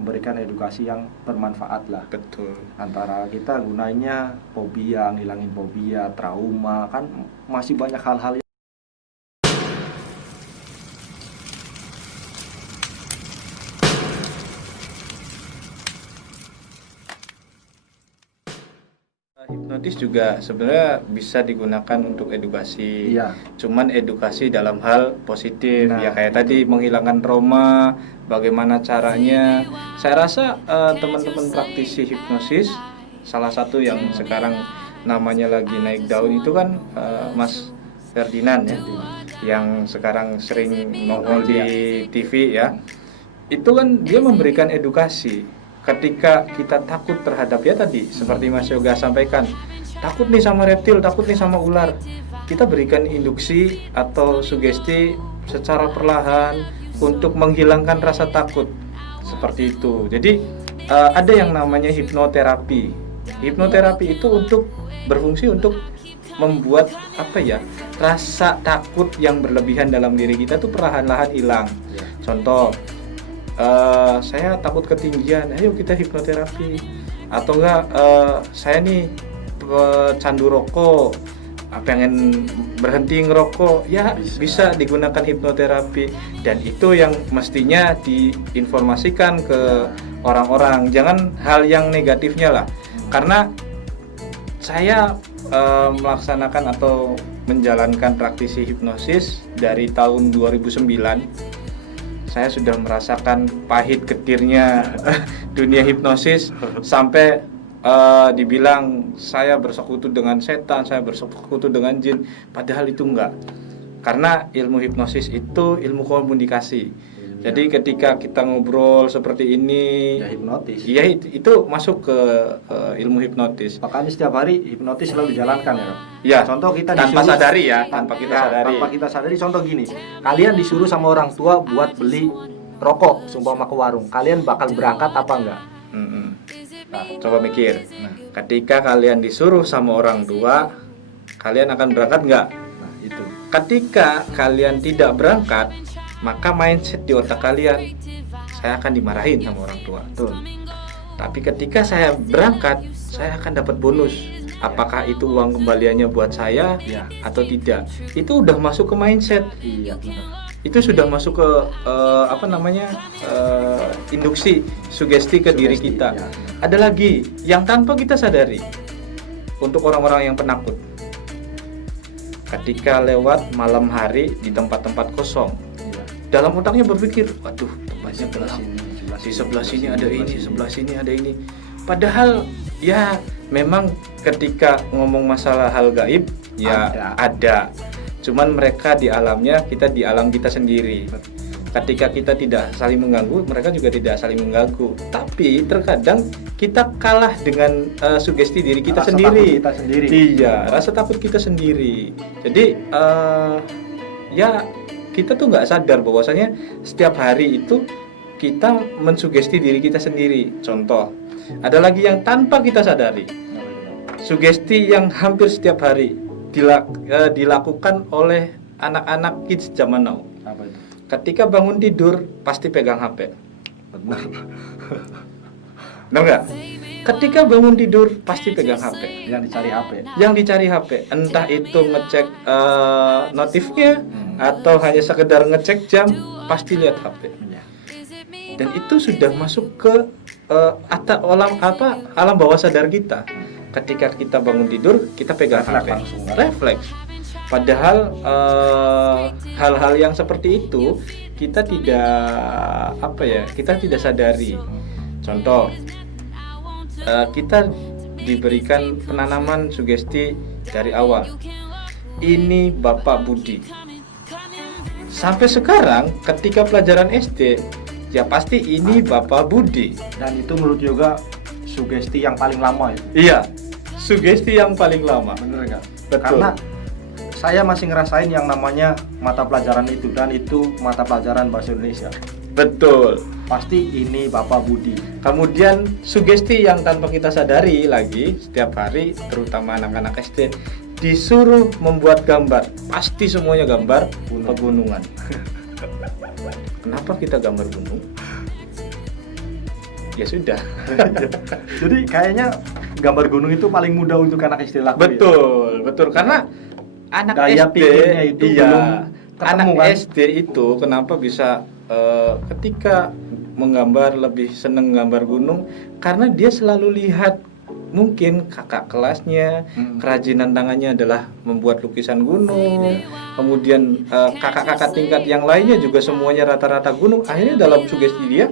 memberikan edukasi yang bermanfaat lah. Betul. Antara kita gunanya fobia, ngilangin fobia, trauma, kan masih banyak hal-hal yang Hipnotis juga sebenarnya bisa digunakan untuk edukasi. Iya. Cuman edukasi dalam hal positif. Nah, Ya kayak tadi menghilangkan trauma, bagaimana caranya. Saya rasa teman-teman praktisi hipnosis, salah satu yang sekarang namanya lagi naik daun itu kan Mas Ferdinand ya, yang sekarang sering nongol di TV ya. Itu kan dia memberikan edukasi. Ketika kita takut terhadap ya tadi seperti Mas Yoga sampaikan, takut nih sama reptil, takut nih sama ular, kita berikan induksi atau sugesti secara perlahan untuk menghilangkan rasa takut seperti itu. Jadi ada yang namanya hipnoterapi. Hipnoterapi itu untuk berfungsi untuk membuat rasa takut yang berlebihan dalam diri kita tuh perlahan-lahan hilang. Contoh, saya takut ketinggian, ayo kita hipnoterapi. Atau enggak, saya nih pecandu rokok, pengen berhenti ngerokok, ya bisa digunakan hipnoterapi. Dan itu yang mestinya diinformasikan ke orang-orang, jangan hal yang negatifnya lah. Karena saya melaksanakan atau menjalankan praktisi hipnosis dari tahun 2009. Saya sudah merasakan pahit getirnya dunia hipnosis, sampai dibilang saya bersekutu dengan setan, saya bersekutu dengan jin, padahal itu enggak. Karena ilmu hipnosis itu ilmu komunikasi. Jadi ketika kita ngobrol seperti ini, ya hipnotis. Iya, itu masuk ke ilmu hipnotis. Makanya setiap hari hipnotis selalu dijalankan ya. Ya, contoh kita tanpa disuruh, sadari ya, tanpa kita sadari. Contoh gini, kalian disuruh sama orang tua buat beli rokok, sumpama ke warung, kalian bakal berangkat apa enggak? Nah, coba mikir. Ketika kalian disuruh sama orang tua, kalian akan berangkat enggak? Nah, itu. Ketika kalian tidak berangkat, maka mindset di otak kalian, saya akan dimarahin sama orang tua. Betul. Tapi ketika saya berangkat, saya akan dapat bonus. Apakah itu uang kembaliannya buat saya atau tidak? Itu udah masuk ke mindset. Iya, benar. Itu sudah masuk ke induksi, sugesti ke diri kita. Ya. Ada lagi yang tanpa kita sadari, untuk orang-orang yang penakut. Ketika lewat malam hari di tempat-tempat kosong, dalam otaknya berpikir, waduh, tempatnya gelap, di sebelah sini ada ini, sebelah sini ada ini. Padahal ya memang ketika ngomong masalah hal gaib ya ada. Cuman mereka di alamnya, kita di alam kita sendiri. Ketika kita tidak saling mengganggu, mereka juga tidak saling mengganggu. Tapi terkadang kita kalah dengan sugesti diri kita sendiri. Iya, rasa takut kita sendiri. Jadi ya kita tuh nggak sadar bahwasanya setiap hari itu kita mensugesti diri kita sendiri. Contoh, ada lagi yang tanpa kita sadari, sugesti yang hampir setiap hari dilakukan oleh anak-anak kids zaman now. Apa itu? Ketika bangun tidur pasti pegang HP. Benar. Benar nggak? Ketika bangun tidur pasti pegang HP. Yang dicari HP. Yang dicari HP, entah itu ngecek notifnya atau hanya sekedar ngecek jam, pasti lihat HP. Dan itu sudah masuk ke alam bawah sadar kita. Ketika kita bangun tidur, kita pegang HP. Refleks. Padahal hal-hal yang seperti itu kita tidak sadari. Contoh, kita diberikan penanaman sugesti dari awal. Ini Bapak Budi. Sampai sekarang ketika pelajaran SD, ya pasti ini Bapak Budi. Dan itu menurut yoga sugesti yang paling lama ya. Iya, sugesti yang paling lama. Bener nggak? Betul. Karena saya masih ngerasain yang namanya mata pelajaran itu, dan itu mata pelajaran bahasa Indonesia. Betul. Pasti ini Bapak Budi. Kemudian sugesti yang tanpa kita sadari lagi setiap hari, terutama anak-anak SD, disuruh membuat gambar. Pasti semuanya gambar pegunungan. Kenapa kita gambar gunung? ya sudah. Jadi kayaknya gambar gunung itu paling mudah untuk anak SD lakuin. Betul karena anak Daya SD pikirnya itu belum ketemu, anak kan? SD itu kenapa bisa ketika menggambar lebih seneng gambar gunung karena dia selalu lihat mungkin kakak kelasnya kerajinan tangannya adalah membuat lukisan gunung, kemudian kakak-kakak tingkat yang lainnya juga semuanya rata-rata gunung, akhirnya dalam sugesti dia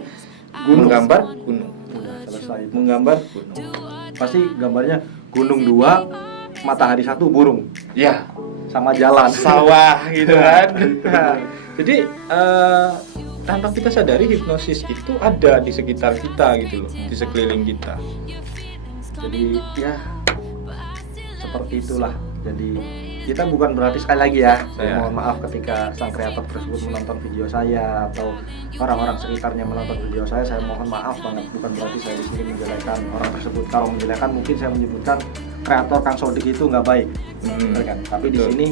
menggambar gunung, Udah selesai. menggambar gunung. Pasti gambarnya gunung 2, matahari 1, burung Ya, sama jalan. sawah gitu kan. Jadi tanpa kita sadari hipnosis itu ada di sekitar kita gitu loh, di sekeliling kita. Jadi ya seperti itulah. Jadi kita bukan berarti, sekali lagi ya, saya Ya. mohon maaf ketika sang kreator tersebut menonton video saya atau orang-orang sekitarnya menonton video saya mohon maaf banget. Bukan berarti saya di sini menjelekan orang tersebut. Kalau menjelekan mungkin saya menyebutkan kreator Kang Sodik itu nggak baik, bener kan? Tapi di Betul. sini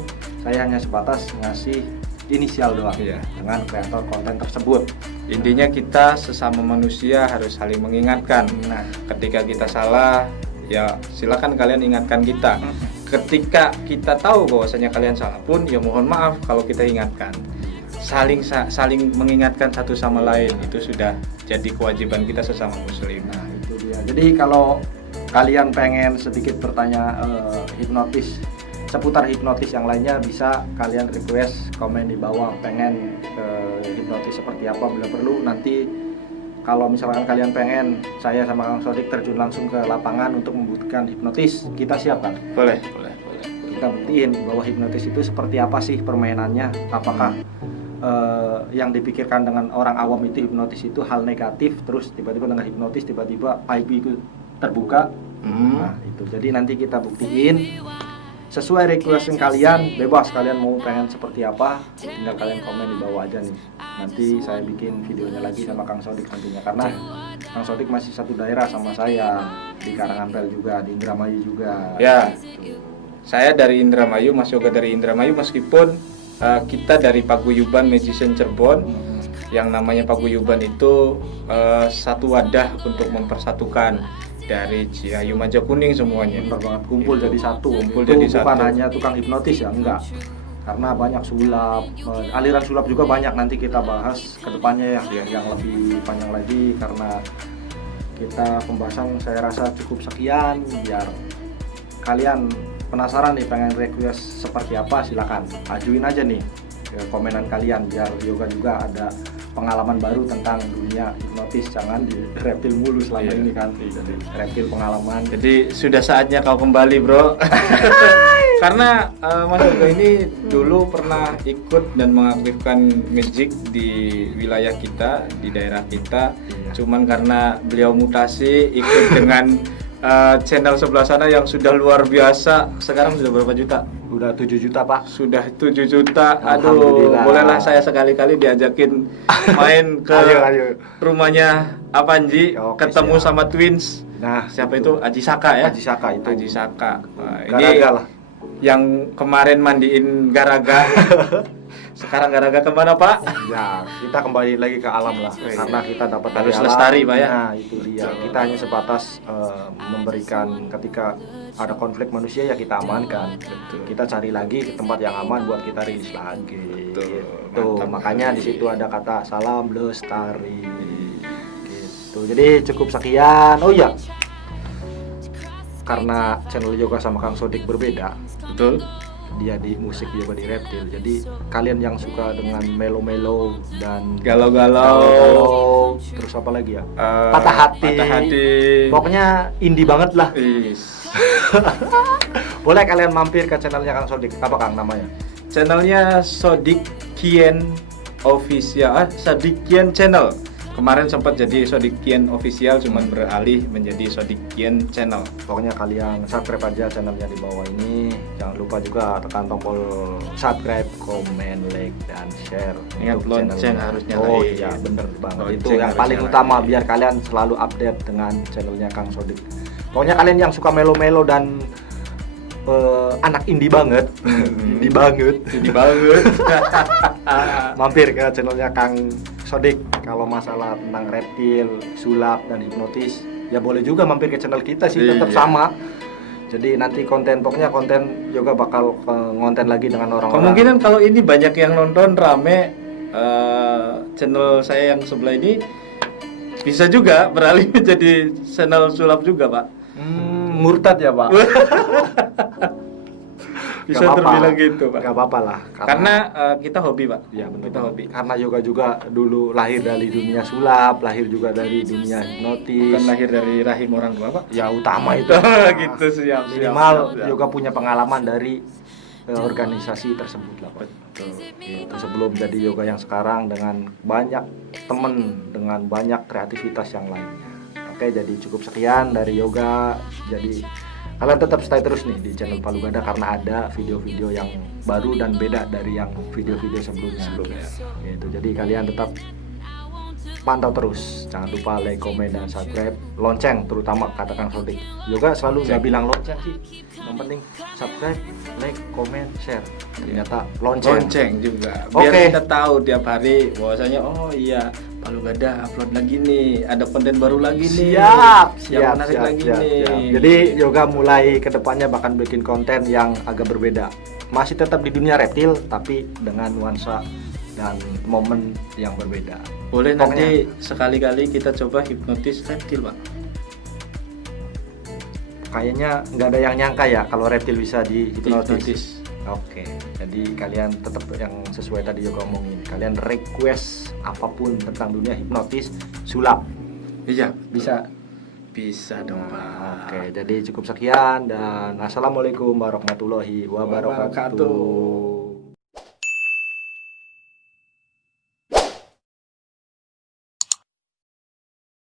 saya hanya sebatas ngasih inisial doang Iya. dengan kreator konten tersebut. Intinya kita sesama manusia harus saling mengingatkan. Nah, Ketika kita salah, ya silakan kalian ingatkan kita. Ketika kita tahu bahwasanya kalian salah pun, ya mohon maaf kalau kita ingatkan. Saling mengingatkan satu sama lain itu sudah jadi kewajiban kita sesama muslim. Nah, itu dia. Jadi kalau kalian pengen sedikit bertanya hipnotis, seputar hipnotis yang lainnya, bisa kalian request komen di bawah pengen hipnotis seperti apa. Bila perlu nanti kalau misalkan kalian pengen saya sama Kang Sodik terjun langsung ke lapangan untuk membutuhkan hipnotis, kita siapkan. Boleh. Kita buktiin bahwa hipnotis itu seperti apa sih permainannya. Apakah yang dipikirkan dengan orang awam itu hipnotis itu hal negatif, terus tiba-tiba dengan hipnotis tiba-tiba aib itu terbuka. Nah itu, jadi nanti kita buktiin sesuai request kalian. Bebas kalian mau pengen seperti apa, tinggal kalian komen di bawah aja nih. Nanti saya bikin videonya lagi sama Kang Sodik nantinya, karena Kang Sodik masih satu daerah sama saya, di Karangampel juga, di Indramayu juga. Ya. Saya dari Indramayu, Mas Yoga dari Indramayu, meskipun kita dari Paguyuban Magician Cirebon. Yang namanya Paguyuban itu satu wadah untuk mempersatukan dari Ciayu Majakuning semuanya. Bener banget, kumpul jadi satu. Kumpul Itu jadi bukan satu. hanya tukang hipnotis ya, enggak. Karena banyak sulap, aliran sulap juga banyak, nanti kita bahas ke depannya ya, yang lebih panjang lagi. Karena kita pembahasan saya rasa cukup sekian. Biar kalian penasaran nih pengen request seperti apa, silakan ajuin aja nih ke komenan kalian, biar Yoga juga ada pengalaman baru tentang dunia hipnotis. Jangan di reptil mulu selama Iya. ini kan, jadi reptil pengalaman. Jadi sudah saatnya kau kembali, bro. Karena Mas Yoga ini dulu pernah ikut dan mengaktifkan magic di wilayah kita, di daerah kita. Iya. Cuman karena beliau mutasi ikut dengan channel sebelah sana yang sudah luar biasa. Sekarang sudah berapa juta? Udah 7 juta pak. Sudah 7 juta. Aduh, Alhamdulillah. bolehlah saya sekali-kali diajakin main ke Ayo. rumahnya Apanji, Oke, ketemu siap. sama twins. Nah, Siapa itu? Aji Saka ya? Haji Saka itu. Haji Saka. Wah, ini Garaga lah. yang kemarin mandiin Garaga. Sekarang Garaga kemana, Pak? Ya, kita kembali lagi ke alam lah. iya. Karena kita dapat dari Harus alam. lestari, Pak, ya? Nah, itu dia. Kita hanya sebatas memberikan, ketika ada konflik manusia ya kita amankan. Betul. Kita cari lagi ke tempat yang aman buat kita rilis lagi. Betul. Gitu. Mantap Makanya sekali. di situ ada kata salam lestari. Gitu. Jadi cukup sekian. Oh iya. Karena channel Yoga sama Kang Sodik berbeda. Betul. Dia di musik, Yoga di reptil. Jadi kalian yang suka dengan melo-melo dan Galau-galau. galau-galau, terus apa lagi ya? Patah hati. Patah hati. Pokoknya indie banget lah. Is. Boleh kalian mampir ke channelnya Kang Sodik. Apa Kang namanya? Channelnya Sodik Kien Official, Sodik Kien Channel. Kemarin sempat jadi Sodik Kien Official, cuman beralih menjadi Sodik Kien Channel. Pokoknya kalian subscribe aja channelnya di bawah ini. Jangan lupa juga tekan tombol subscribe, komen, like, dan share. Ingat untuk lonceng channelnya. harus Oh nyalain. iya bener banget. Lonceng Itu yang harus paling nyalain. utama biar kalian selalu update dengan channelnya Kang Sodik. Pokoknya kalian yang suka melo-melo dan anak indie banget, indie banget, Jadi banget. mampir ke channelnya Kang Sodik, kalau masalah tentang reptil, sulap dan hipnotis, ya boleh juga mampir ke channel kita sih, tetap Iya. sama. Jadi nanti pokoknya konten juga bakal ngonten lagi dengan orang-orang. Kemungkinan kalau ini banyak yang nonton rame, channel saya yang sebelah ini bisa juga beralih menjadi channel sulap juga, Pak. Murtad ya, Pak. Bisa Gak apa-apa. terbilang gitu, Pak. Gak apa-apa lah. Karena kita hobi, Pak. Ya benar. Kita hobi. Karena yoga juga dulu lahir dari dunia sulap, lahir juga dari dunia hipnotis. Bukan lahir dari rahim orang tua, Pak. Ya utama itu. Gitu, siap. Minimal yoga punya pengalaman dari organisasi tersebut lah, Pak. Betul. Gitu. Sebelum jadi yoga yang sekarang dengan banyak temen, dengan banyak kreativitas yang lainnya. Oke, jadi cukup sekian dari yoga. Jadi kalian tetap stay terus nih di channel Palu Gada karena ada video-video yang baru dan beda dari yang video-video sebelumnya. Gitu. Jadi kalian tetap pantau terus. Jangan lupa like, komen, dan subscribe. Lonceng terutama kata Kang Sodik. Yoga selalu nggak bilang lonceng sih. Yang penting subscribe, like, komen, share. Ternyata Lonceng juga. Biar Oke. kita tahu tiap hari bahwasanya oh iya, Palu Gada upload lagi nih, ada konten baru lagi nih. Yang menarik lagi nih. siap. Jadi yoga mulai kedepannya bahkan bikin konten yang agak berbeda. Masih tetap di dunia reptil tapi dengan nuansa dan momen yang berbeda. Boleh Pokoknya- nanti sekali-kali kita coba hipnotis reptil, Pak. Kayaknya nggak ada yang nyangka ya kalau reptil bisa dihipnotis. Hipnotis. Oke, jadi kalian tetap yang sesuai tadi yoga omongin. Kalian request apapun tentang dunia hipnotis, sulap Iya, bisa. bisa dong, Pak. Oke, jadi cukup sekian dan assalamualaikum warahmatullahi wabarakatuh.